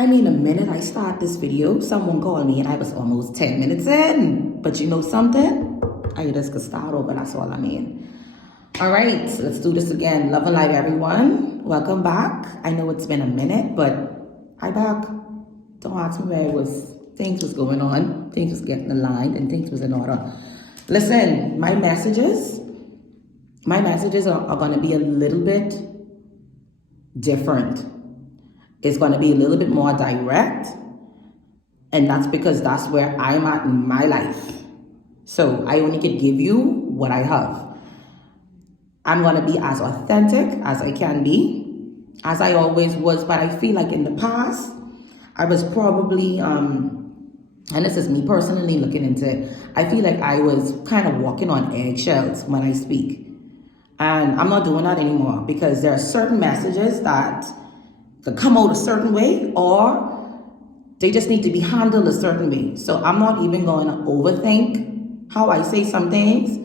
I mean, the minute I start this video, someone called me and I was almost 10 minutes in. But you know something? I just could start over, that's all I mean. All right, let's do this again. Love and light, everyone. Welcome back. I know it's been a minute, but I back. Don't ask me where it was. Things was going on. Things was getting aligned and things was in order. Listen, my messages are going to be a little bit different. It's going to be a little bit more direct, and that's because that's where I'm at in my life. So I only can give you what I have. I'm going to be as authentic as I can be, as I always was, but I feel like in the past, I was probably, and this is me personally looking into it, I feel like I was kind of walking on eggshells when I speak. And I'm not doing that anymore because there are certain messages that could come out a certain way, or they just need to be handled a certain way. So I'm not even going to overthink how I say some things.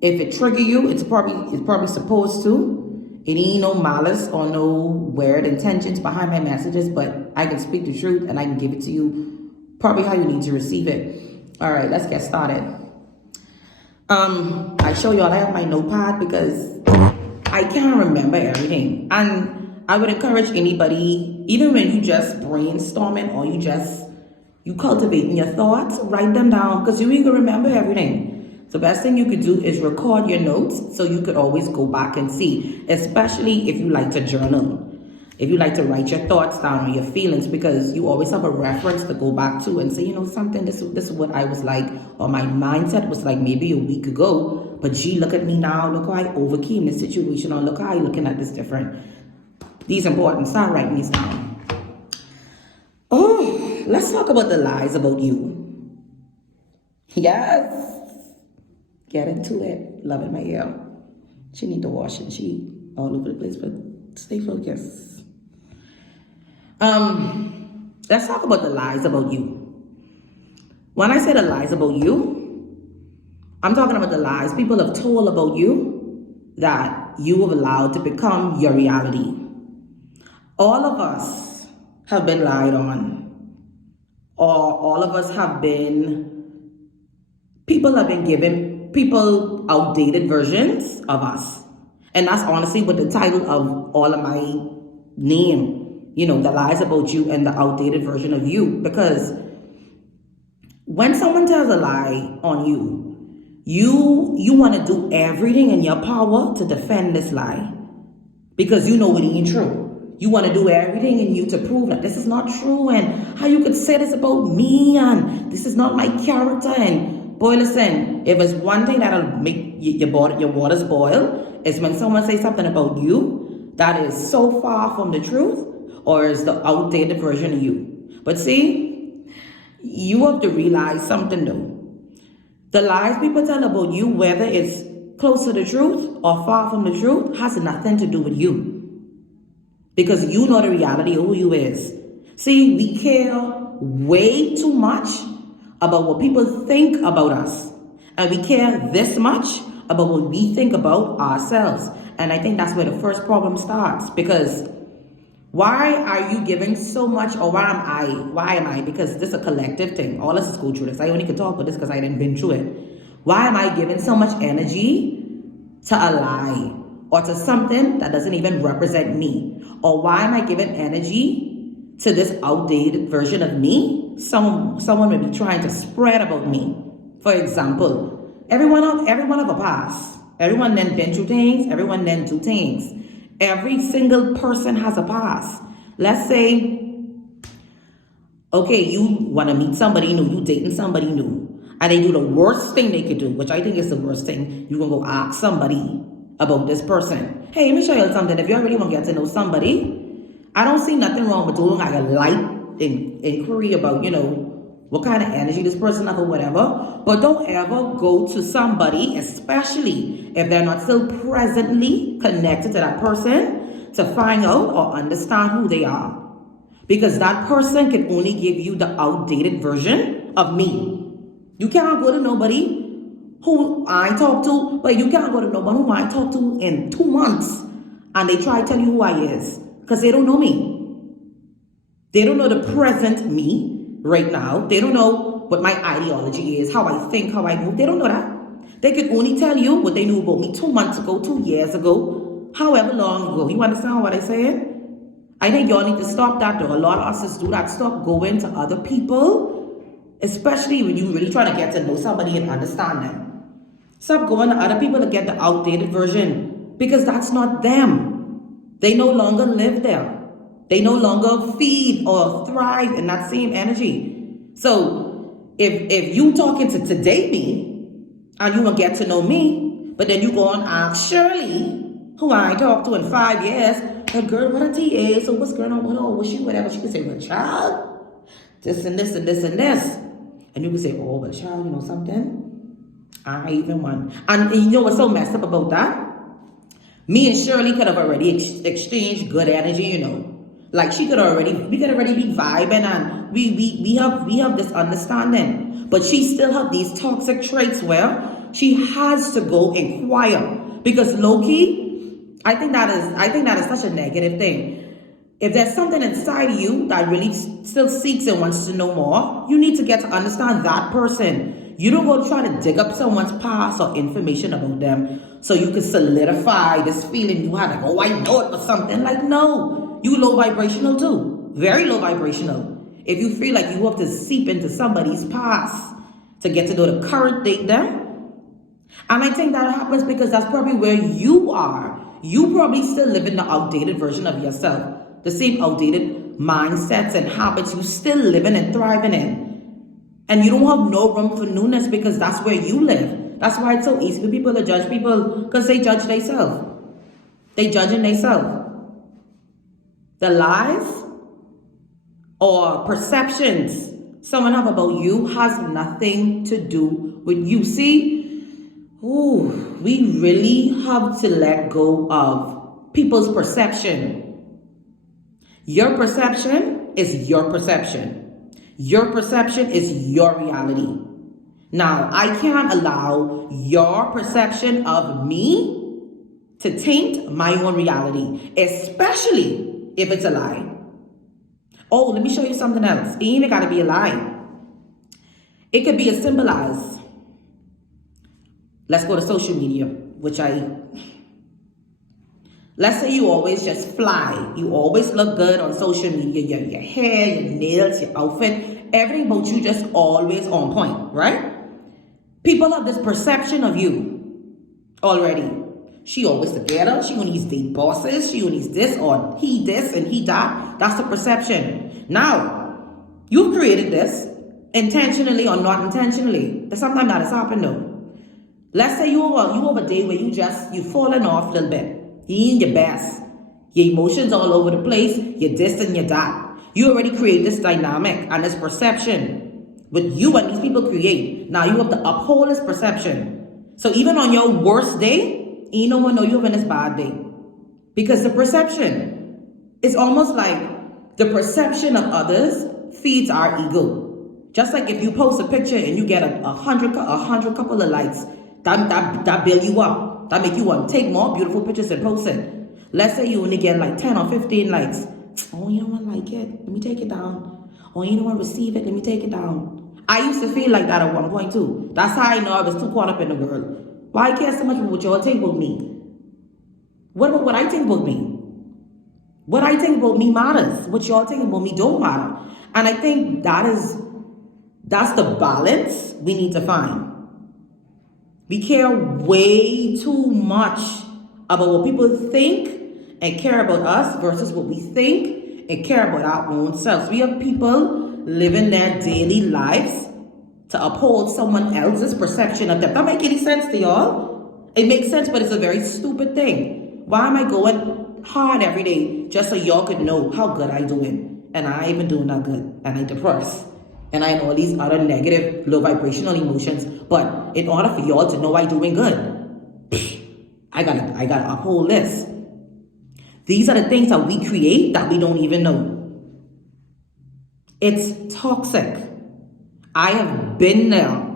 If it trigger you, it's probably supposed to. It ain't no malice or no weird intentions behind my messages, but I can speak the truth and I can give it to you probably how you need to receive it. All right, let's get started. I show y'all I have my notepad because I can't remember everything. And I would encourage anybody, even when you just brainstorming or you cultivating your thoughts, write them down because you ain't gonna remember everything. The best thing you could do is record your notes so you could always go back and see, especially if you like to journal. If you like to write your thoughts down or your feelings, because you always have a reference to go back to and say, you know something, this is what I was like, or my mindset was like maybe a week ago, but gee, look at me now, look how I overcame this situation, or look how I'm looking at this different. These important, start writing these down. Oh, let's talk about the lies about you. Yes. Get into it. Love in my ear. She need to wash and she all over the place, but stay focused. Let's talk about the lies about you. When I say the lies about you, I'm talking about the lies people have told about you that you have allowed to become your reality. All of us have been lied on, or all of us have been, people have been given people outdated versions of us. And that's honestly what the title of all of my name, the lies about you and the outdated version of you. Because when someone tells a lie on you, you want to do everything in your power to defend this lie because you know it ain't true. You want to do everything in you to prove that this is not true and how you could say this about me and this is not my character. And boy, listen, if it's one thing that'll make your waters boil, is when someone says something about you that is so far from the truth or is the outdated version of you. But see, you have to realize something though. The lies people tell about you, whether it's close to the truth or far from the truth, has nothing to do with you. Because you know the reality of who you is. See, we care way too much about what people think about us. And we care this much about what we think about ourselves. And I think that's where the first problem starts. Because why are you giving so much, or why am I? Because this is a collective thing. All of us go through this. I only can talk about this because I didn't been through it. Why am I giving so much energy to a lie? Or to something that doesn't even represent me? Or why am I giving energy to this outdated version of me? Someone may be trying to spread about me. For example, everyone have a past. Everyone then been through things. Everyone then do things. Every single person has a past. Let's say, okay, you want to meet somebody new. You dating somebody new. And they do the worst thing they could do, which I think is the worst thing. You can go ask somebody about this person. Hey, let me show you something. If you really want to get to know somebody, I don't see nothing wrong with doing like a light inquiry about, what kind of energy this person has or whatever. But don't ever go to somebody, especially if they're not still presently connected to that person, to find out or understand who they are. Because that person can only give you the outdated version of me. You can't go to nobody who I talk to, but you can't go to nobody who I talk to in 2 months and they try to tell you who I is because they don't know me. They don't know the present me right now. They don't know what my ideology is, how I think, how I move. They don't know that. They could only tell you what they knew about me 2 months ago, 2 years ago, however long ago. You understand what I'm saying? I think y'all need to stop that though. A lot of us do that. Stop going to other people, especially when you really trying to get to know somebody and understand them. Stop going to other people to get the outdated version because that's not them. They no longer live there. They no longer feed or thrive in that same energy. So if you talking to today me and you will get to know me, but then you go and ask Shirley, who I talked to in 5 years, hey girl, what a tea is, so what's going on with her, what's she, whatever. She could say, well, child, this and this and this and this. And you could say, oh, well, child, you know something? I even won. And you know what's so messed up about that? Me and Shirley could have already exchanged good energy, you know. Like we could already be vibing and we have this understanding. But she still have these toxic traits where she has to go inquire. Because low-key, I think that is such a negative thing. If there's something inside of you that really still seeks and wants to know more, you need to get to understand that person. You don't go try to dig up someone's past or information about them so you can solidify this feeling you had, like, oh, I know it or something. Like, no, you low vibrational too. Very low vibrational. If you feel like you have to seep into somebody's past to get to know the current date there. And I think that happens because that's probably where you are. You probably still live in the outdated version of yourself. The same outdated mindsets and habits you still living and thriving in. And you don't have no room for newness because that's where you live. That's why it's so easy for people to judge people because they judge themselves. They judging themselves. The lies or perceptions someone have about you has nothing to do with you. See, we really have to let go of people's perception. Your perception is your perception. Your perception is your reality. Now, I can't allow your perception of me to taint my own reality, especially if it's a lie. Oh, let me show you something else. It ain't gotta be a lie. It could be a symbolized. Let's go to social media, let's say you always just fly. You always look good on social media. Your hair, your nails, your outfit, everything about you just always on point, right? People have this perception of you already. She always together. She only date bosses. She only this or he this and he that. That's the perception. Now, you've created this intentionally or not intentionally. Sometimes that has happened though. Let's say you have a day where you falling off a little bit. You ain't your best. Your emotions all over the place. You're this and you're that. You already create this dynamic and this perception with you and these people create. Now you have to uphold this perception. So even on your worst day, you no one know you're having this bad day. Because the perception is almost like the perception of others feeds our ego. Just like if you post a picture and you get a hundred couple of likes, that build you up. That make you want to take more beautiful pictures and post it. Let's say you only get like 10 or 15 likes. Oh, you don't want to like it? Let me take it down. Oh, you don't want to receive it? Let me take it down. I used to feel like that at one point too. That's how I know I was too caught up in the world. Why I care so much about what y'all think about me? What about what I think about me? What I think about me matters. What y'all think about me don't matter. And I think that's the balance we need to find. We care way too much about what people think and care about us versus what we think and care about our own selves. We have people living their daily lives to uphold someone else's perception of them. That make any sense to y'all? It makes sense, but it's a very stupid thing. Why am I going hard every day just so y'all could know how good I'm doing? And I ain't even doing that good. And I'm depressed. And I know all these other negative, low vibrational emotions. But in order for y'all to know I'm doing good, I gotta uphold this. These are the things that we create that we don't even know. It's toxic. I have been there.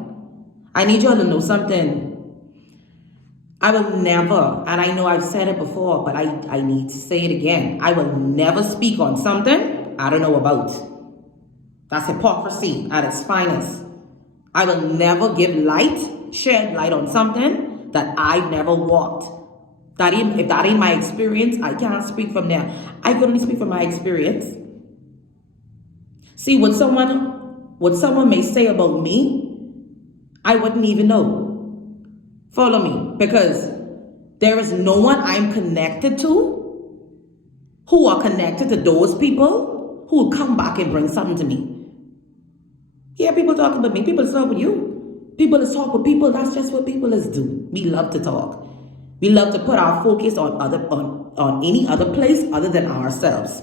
I need y'all to know something. I will never, and I know I've said it before, but I need to say it again. I will never speak on something I don't know about. That's hypocrisy at its finest. I will never give light, shed light on something that I've never walked. If that ain't my experience, I can't speak from there. I can only speak from my experience. See, what someone may say about me, I wouldn't even know. Follow me, because there is no one I'm connected to who are connected to those people who will come back and bring something to me. Yeah, people talk about me. People talk with you. People is talk with people. That's just what people is do. We love to talk. We love to put our focus on any other place other than ourselves.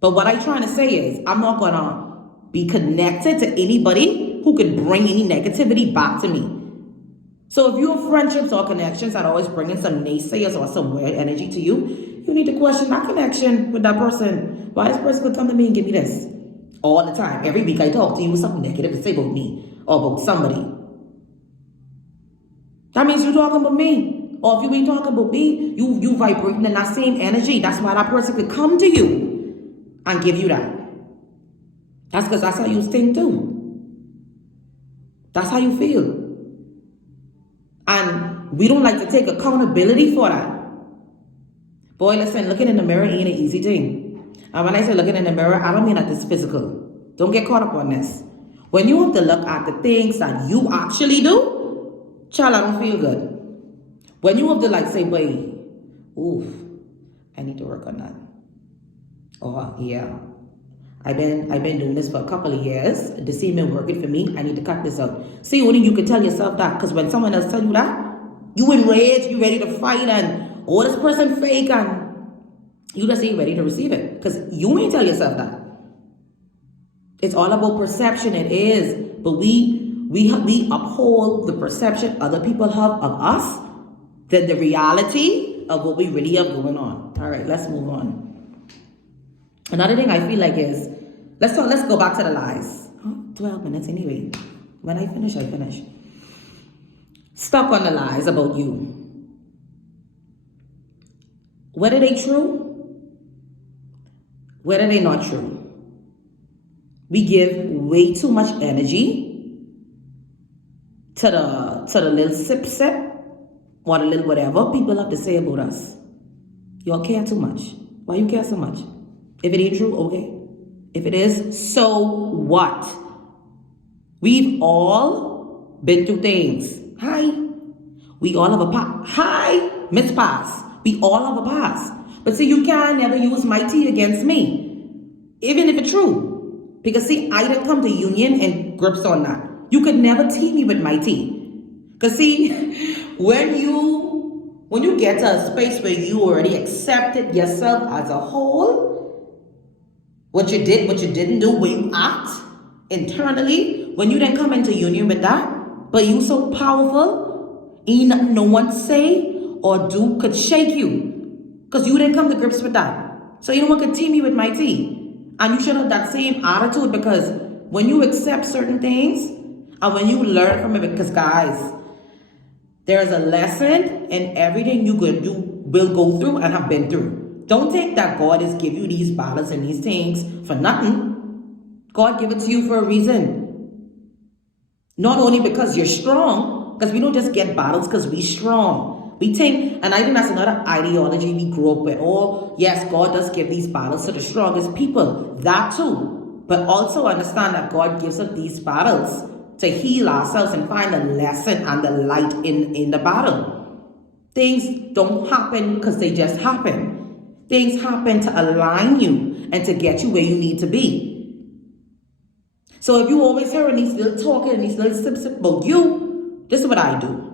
But what I'm trying to say is, I'm not gonna be connected to anybody who could bring any negativity back to me. So if you have friendships or connections that always bring in some naysayers or some weird energy to you, you need to question that connection with that person. Why this person could come to me and give me this? All the time. Every week I talk to you with something negative to say about me or about somebody. That means you're talking about me. Or if you ain't talking about me, you vibrating in that same energy. That's why that person could come to you and give you that. That's because that's how you think too. That's how you feel. And we don't like to take accountability for that. Boy, listen, looking in the mirror ain't an easy thing. And when I say looking in the mirror, I don't mean that it's physical. Don't get caught up on this. When you have to look at the things that you actually do, child, I don't feel good. When you have to like say, wait, oof, I need to work on that. Oh, yeah. I've been doing this for a couple of years. This ain't been working for me. I need to cut this out. See, only you can tell yourself that, because when someone else tell you that, you enraged, you ready to fight, and oh, this person fake, and you just ain't ready to receive it, because you ain't tell yourself that. It's all about perception. It is, but we uphold the perception other people have of us than the reality of what we really have going on. All right, let's move on. Another thing I feel like is, let's go back to the lies. 12 minutes anyway. When I finish, I finish. Stuck on the lies about you. Whether they true, whether they not true. We give way too much energy to the little sip or the little whatever people have to say about us. Y'all care too much. Why you care so much? If it ain't true, okay. If it is, so what? We've all been through things. Hi. We all have a past. Hi, Miss Pass. We all have a past. But see, you can never use my tea against me. Even if it's true. Because see, I didn't come to union and grips on that. You could never tea me with my tea. Because see, when you get to a space where you already accepted yourself as a whole, what you did, what you didn't do, when you act internally, when you then come into union with that, but you so powerful, ain't no one say or do could shake you. Because you didn't come to grips with that. So you don't want to tea me with my tea. And you should have that same attitude, because when you accept certain things and when you learn from it, because guys, there's a lesson in everything you will go through and have been through. Don't think that God is give you these battles and these things for nothing. God give it to you for a reason. Not only because you're strong, because we don't just get battles because we're strong. We think, and I think that's another ideology we grew up with. Oh, yes, God does give these battles to the strongest people. That too. But also understand that God gives us these battles to heal ourselves and find the lesson and the light in the battle. Things don't happen because they just happen. Things happen to align you and to get you where you need to be. So if you always hearing these little talking and these little sips about you, this is what I do.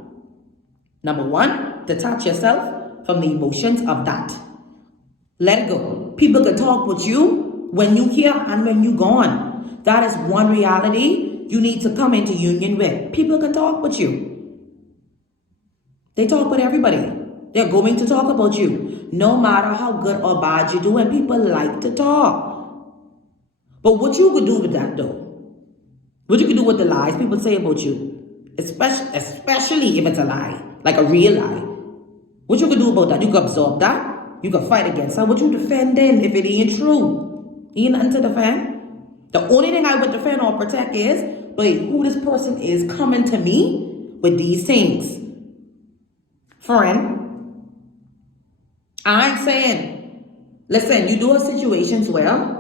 Number one, detach yourself from the emotions of that. Let it go. People can talk with you when you here and when you gone. That is one reality you need to come into union with. People can talk with you. They talk with everybody. They're going to talk about you. No matter how good or bad you do, and people like to talk. But what you could do with that though? What you could do with the lies people say about you? Especially if it's a lie, like a real lie. What you could do about that? You could absorb that. You could fight against that. What you defending if it ain't true? Ain't nothing to defend. The only thing I would defend or protect is, wait, who this person is coming to me with these things. Friend, I ain't saying, listen, you do have situations where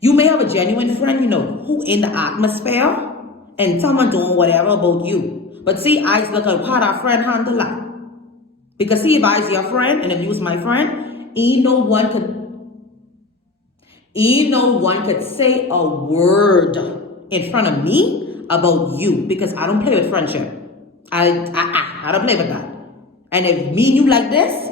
you may have a genuine friend, who in the atmosphere and someone doing whatever about you. But see, I look at how that friend handle that. Because see, if I was your friend and if you was my friend, ain't no one could say a word in front of me about you, because I don't play with friendship. I don't play with that. And if me and you like this,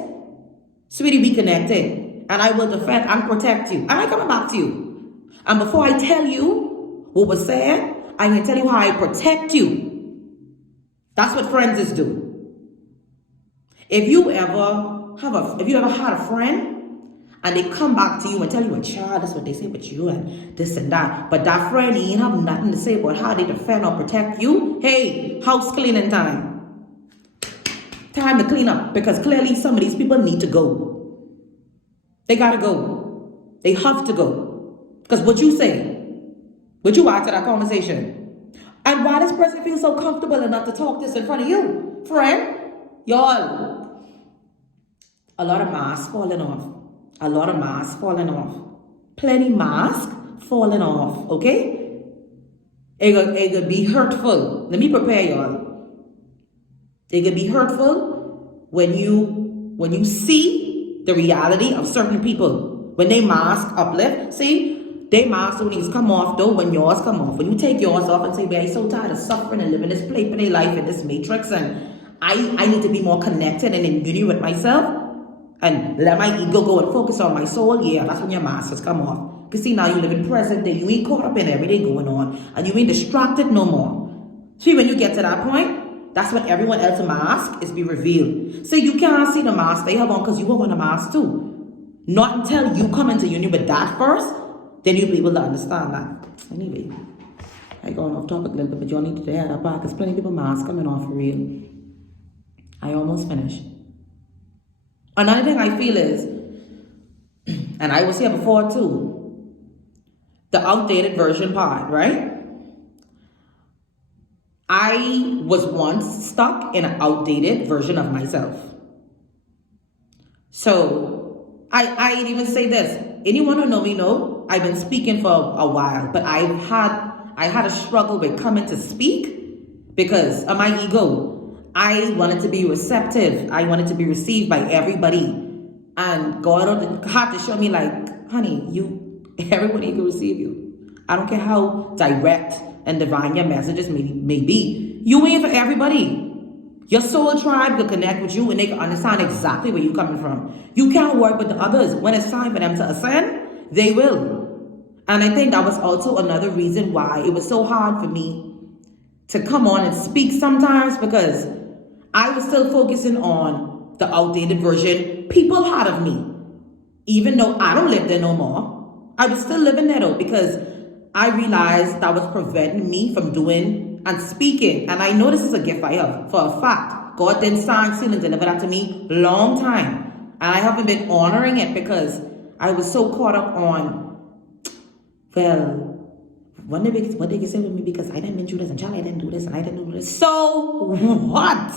sweetie, we connected. And I will defend and protect you. And I coming back to you. And before I tell you what was said, I can tell you how I protect you. That's what friends is do. If you ever had a friend and they come back to you and tell you, child, that's what they say about you and this and that, but that friend ain't have nothing to say about how they defend or protect you, hey, house cleaning time. Time to clean up, because clearly some of these people need to go. They gotta go. They have to go. Because what you add to that conversation. And why this person feels so comfortable enough to talk this in front of you, friend? Y'all, a lot of masks falling off. Plenty mask falling off, okay? It could be hurtful. Let me prepare y'all. It could be hurtful when you see the reality of certain people. When they mask uplift, see, they mask don't even come off though when yours come off. When you take yours off and say, babe, I'm so tired of suffering and living this play for their life in this matrix, and I need to be more connected and in unity with myself and let my ego go and focus on my soul. Yeah, that's when your masks come off. Because see, now you live in present day. You ain't caught up in everything going on. And you ain't distracted no more. See, when you get to that point, that's when everyone else's mask is be revealed. See, you can't see the mask they have on because you have on a mask too. Not until you come into union with that first, then you'll be able to understand that. Anyway, I going off topic a little bit, but y'all need to hear that part because plenty of people masks coming off for real. I almost finished. Another thing I feel is, and I was here before too, the outdated version part, right? I was once stuck in an outdated version of myself. So I even say this. Anyone who know me know I've been speaking for a while, but I had a struggle with coming to speak because of my ego. I wanted to be receptive. I wanted to be received by everybody. And God had to show me like, honey, everybody can receive you. I don't care how direct and divine your messages may be. You ain't for everybody. Your soul tribe will connect with you and they can understand exactly where you're coming from. You can't work with the others. When it's time for them to ascend, they will. And I think that was also another reason why it was so hard for me to come on and speak sometimes, because I was still focusing on the outdated version people had of me. Even though I don't live there no more, I was still living there though, because I realized that was preventing me from doing and speaking. And I know this is a gift I have for a fact. God didn't sign, seal, and deliver that to me long time. And I haven't been honoring it because I was so caught up on, well, what they can say with me because I didn't do this and Charlie didn't do this and I didn't do this. So what?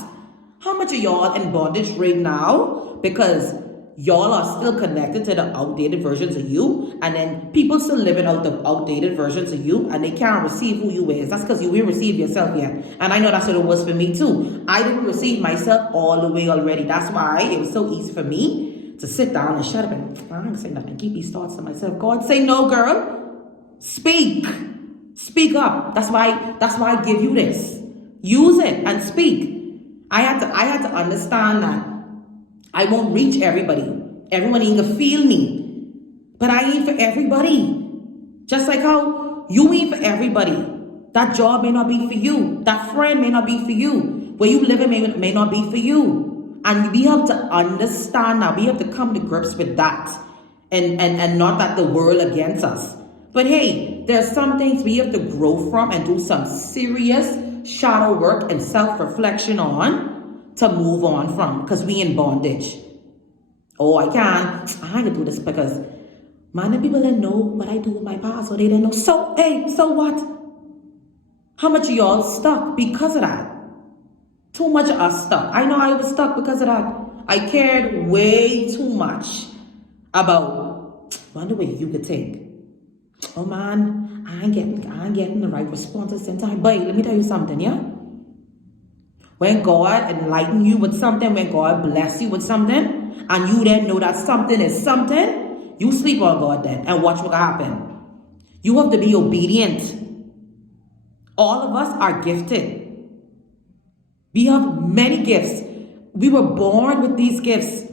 How much of y'all in bondage right now because y'all are still connected to the outdated versions of you, and then people still living out the outdated versions of you and they can't receive who you is? That's because you didn't receive yourself yet. And I know that's what it was for me too. I didn't receive myself all the way already. That's why it was so easy for me to sit down and shut up and I ain't say nothing, keep these thoughts to myself. God say, no girl, speak up. That's why I give you this. Use it and speak. I had to understand that I won't reach everybody. Everyone ain't gonna feel me. But I ain't for everybody. Just like how you ain't for everybody. That job may not be for you. That friend may not be for you. Where you live in may not be for you. And we have to understand that. We have to come to grips with that. And not that the world against us. But hey, there's some things we have to grow from and do some serious shadow work and self-reflection on to move on from, because we in bondage. Oh, I ain't gonna do this because Man, the people that know what I do with my past, so they don't know. So, hey, so what? How much of y'all stuck because of that? Too much of us stuck. I know I was stuck because of that. I cared way too much about, wonder way you could think. Oh man, I ain't getting the right response at the same time. But let me tell you something, yeah? When God enlighten you with something, when God bless you with something, and you then know that something is something, you sleep on God then and watch what happen. You have to be obedient. All of us are gifted. We have many gifts. We were born with these gifts.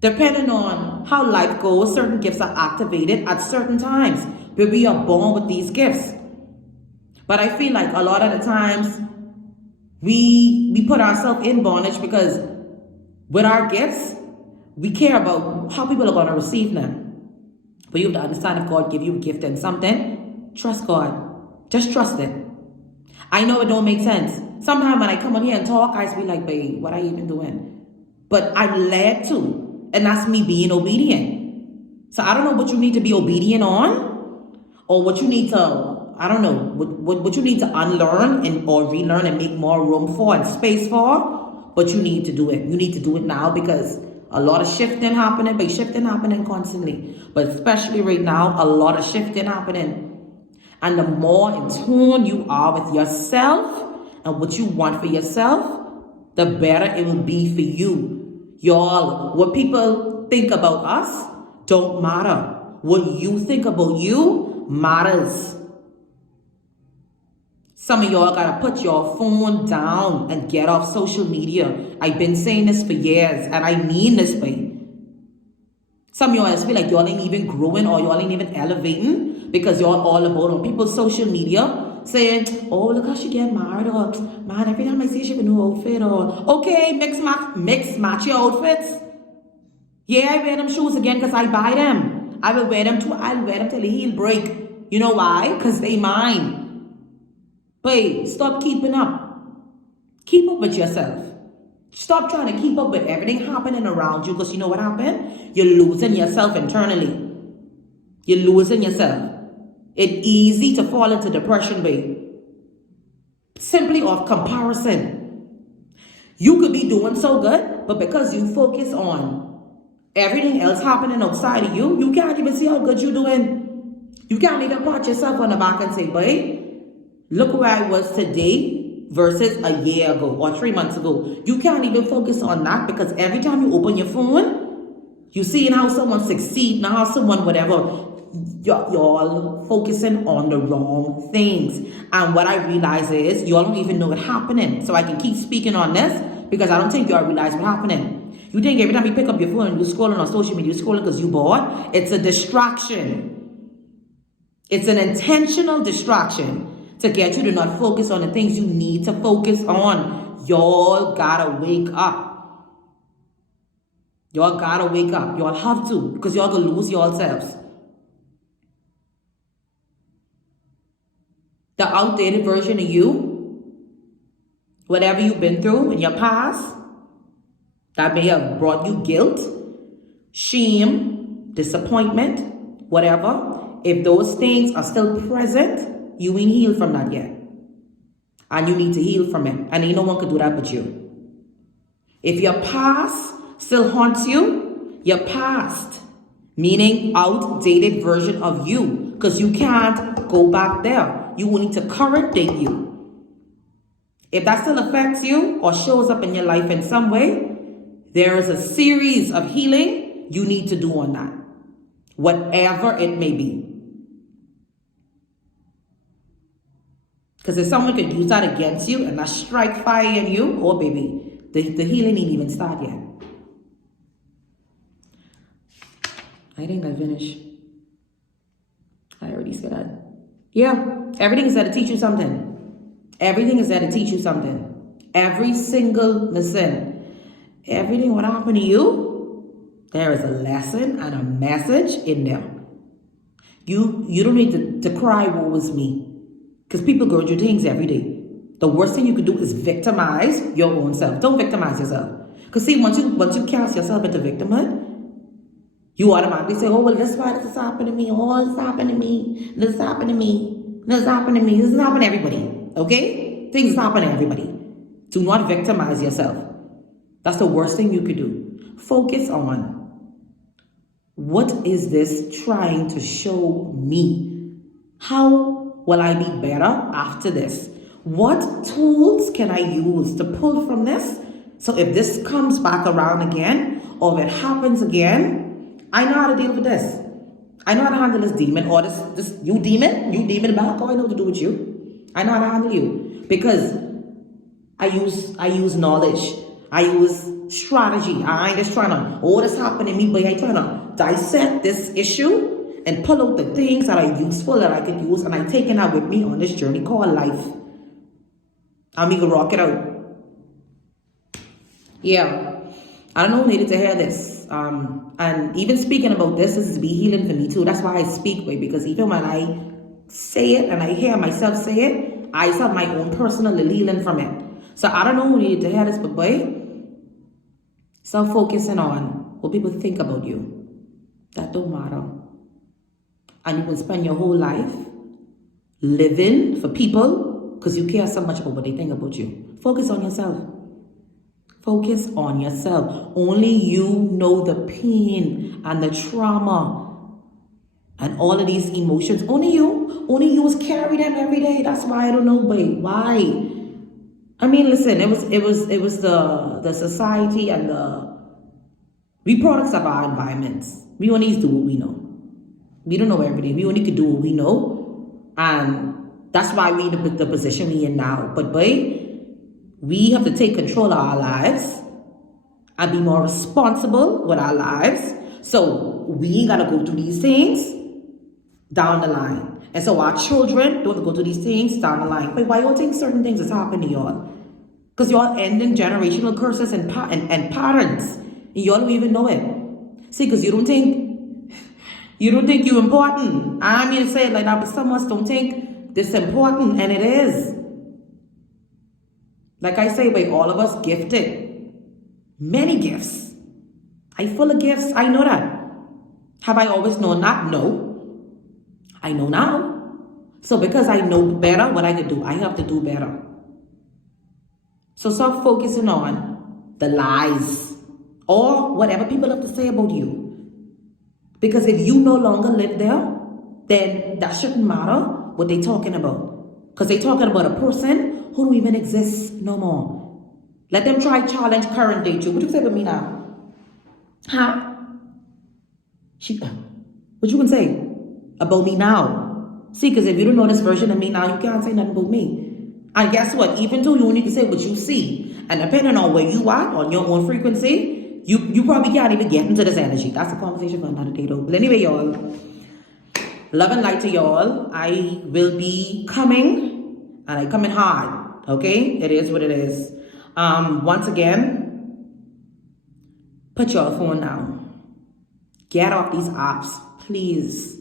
Depending on how life goes, certain gifts are activated at certain times. But we are born with these gifts. But I feel like a lot of the times we put ourselves in bondage because with our gifts, we care about how people are going to receive them. But you have to understand, if God give you a gift and something, trust God. Just trust it. I know it don't make sense. Sometimes when I come on here and talk, I just be like, babe, what are you even doing? But I'm led to, and that's me being obedient. So I don't know what you need to be obedient on, or what you need to, I don't know, what you need to unlearn and or relearn and make more room for and space for, but you need to do it. You need to do it now, because a lot of shifting happening, but shifting happening constantly. But especially right now, a lot of shifting happening. And the more in tune you are with yourself and what you want for yourself, the better it will be for you. Y'all, what people think about us don't matter. What you think about you matters. Some of y'all gotta put your phone down and get off social media. I've been saying this for years, and I mean this, babe. Some of y'all just feel like y'all ain't even growing or y'all ain't even elevating because y'all all about on people's social media saying, oh, look how she get married, or man, every time I see she have a new outfit, or okay, mix match your outfits. Yeah, I wear them shoes again because I buy them. I will wear them too. I'll wear them till the heel break. You know why? Because they mine. Babe, stop keeping up. Keep up with yourself. Stop trying to keep up with everything happening around you, because you know what happened? You're losing yourself internally. You're losing yourself. It's easy to fall into depression, babe. Simply off comparison. You could be doing so good, but because you focus on everything else happening outside of you, you can't even see how good you're doing. You can't even pat yourself on the back and say, babe, look where I was today versus a year ago or 3 months ago. You can't even focus on that, because every time you open your phone, you seeing how someone succeed, now how someone whatever. You're focusing on the wrong things. And what I realize is y'all don't even know what's happening. So I can keep speaking on this because I don't think y'all realize what's happening. You think every time you pick up your phone and you're scrolling on social media, you're scrolling because you bored? It's a distraction. It's an intentional distraction to get you to not focus on the things you need to focus on. Y'all gotta wake up. Y'all gotta wake up. Y'all have to, because y'all gonna lose yourselves. The outdated version of you, whatever you've been through in your past, that may have brought you guilt, shame, disappointment, whatever. If those things are still present, you ain't healed from that yet. And you need to heal from it. And ain't no one can do that but you. If your past still haunts you, your past, meaning outdated version of you, because you can't go back there. You will need to current date you. If that still affects you or shows up in your life in some way, there is a series of healing you need to do on that. Whatever it may be. Because if someone could use that against you and that strike fire in you, oh baby, the healing ain't even started yet. I think I finished. I already said that. Yeah, everything is there to teach you something. Everything is there to teach you something. Every single, listen, everything what happened to you, there is a lesson and a message in there. You don't need to cry, woe was me. Because people go through things every day. The worst thing you could do is victimize your own self. Don't victimize yourself. Because see, once you cast yourself into victimhood, You automatically say, oh, well, this is why this is happening to me. Oh, this happened to me. This happened to me. This happened to me. This is happening to everybody. Okay? Things happen to everybody. Do not victimize yourself. That's the worst thing you could do. Focus on, what is this trying to show me? How will I be better after this? What tools can I use to pull from this? So if this comes back around again, or if it happens again, I know how to deal with this. I know how to handle this demon, or this you demon back. Oh, I know what to do with you. I know how to handle you because I use knowledge. I use strategy. I ain't just trying to, oh, this happened to me, but I trying to dissect this issue and pull out the things that are useful that I could use, and I taking that with me on this journey called life. I'm gonna rock it out. Yeah, I don't know who needed to hear this. And even speaking about this is to be healing for me too. That's why I speak, way, because even when I say it and I hear myself say it, I have my own personal healing from it. So I don't know who needed to hear this, but boy, start focusing on what people think about you. That don't matter. And you can spend your whole life living for people because you care so much about what they think about you. Focus on yourself. Focus on yourself. Only you know the pain and the trauma and all of these emotions. Only you is carry them every day. That's why I don't know, babe. Why? I mean, listen, it was the society and we products of our environments. We only do what we know. We don't know everything. We only can do what we know. And that's why we in the position we in now. But boy, we have to take control of our lives and be more responsible with our lives. So we gotta go through these things down the line. And so our children don't go through these things down the line. But why y'all think certain things is happening to y'all? Because y'all ending generational curses and patterns. And y'all don't even know it. See, because you don't think you're important. I mean to say it like that, but some of us don't think this important, and it is. Like I say, by all of us gifted. Many gifts. I'm full of gifts. I know that. Have I always known that? No. I know now. So because I know better what I can do, I have to do better. So stop focusing on the lies or whatever people have to say about you. Because if you no longer live there, then that shouldn't matter what they're talking about. Because they're talking about a person who don't even exist no more. Let them try challenge current day too. What you say about me now? Huh? What you can say about me now? See, because if you don't know this version of me now, you can't say nothing about me. And guess what? Even though you only can say what you see, and depending on where you are on your own frequency, you probably can't even get into this energy. That's a conversation for another day though. But anyway, y'all, love and light to y'all. I will be coming, and I coming hard. Okay, it is what it is. Once again, put your phone down. Get off these apps, please.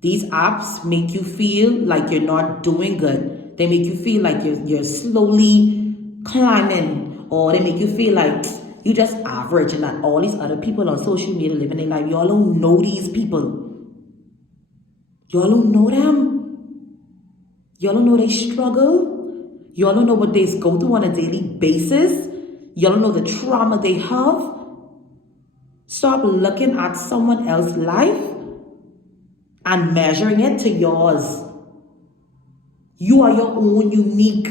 These apps make you feel like you're not doing good. They make you feel like you're slowly climbing, or they make you feel like you just average and that all these other people on social media living their life. Y'all don't know these people. Y'all don't know them. Y'all don't know they struggle. Y'all don't know what they go through on a daily basis. Y'all don't know the trauma they have. Stop looking at someone else's life and measuring it to yours. You are your own unique,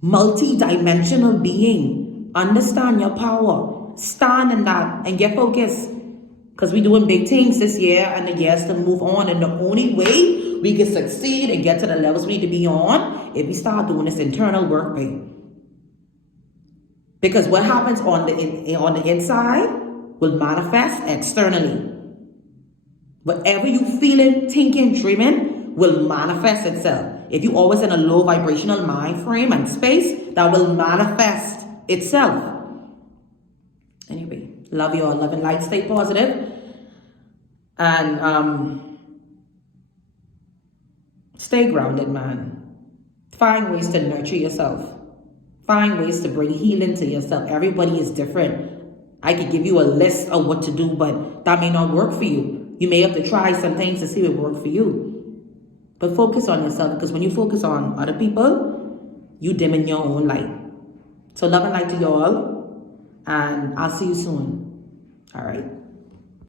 multi-dimensional being. Understand your power. Stand in that and get focused. Because we're doing big things this year and the years to move on. And the only way we can succeed and get to the levels we need to be on if we start doing this internal work, babe. Because what happens on the inside will manifest externally. Whatever you feeling, thinking, dreaming will manifest itself. If you're always in a low vibrational mind frame and space, that will manifest itself. Anyway, love you all. Love and light. Stay positive. And stay grounded, man. Find ways to nurture yourself. Find ways to bring healing to yourself. Everybody is different. I could give you a list of what to do, but that may not work for you. You may have to try some things to see if it works for you. But focus on yourself, because when you focus on other people, you dim in your own light. So love and light to y'all, and I'll see you soon. All right.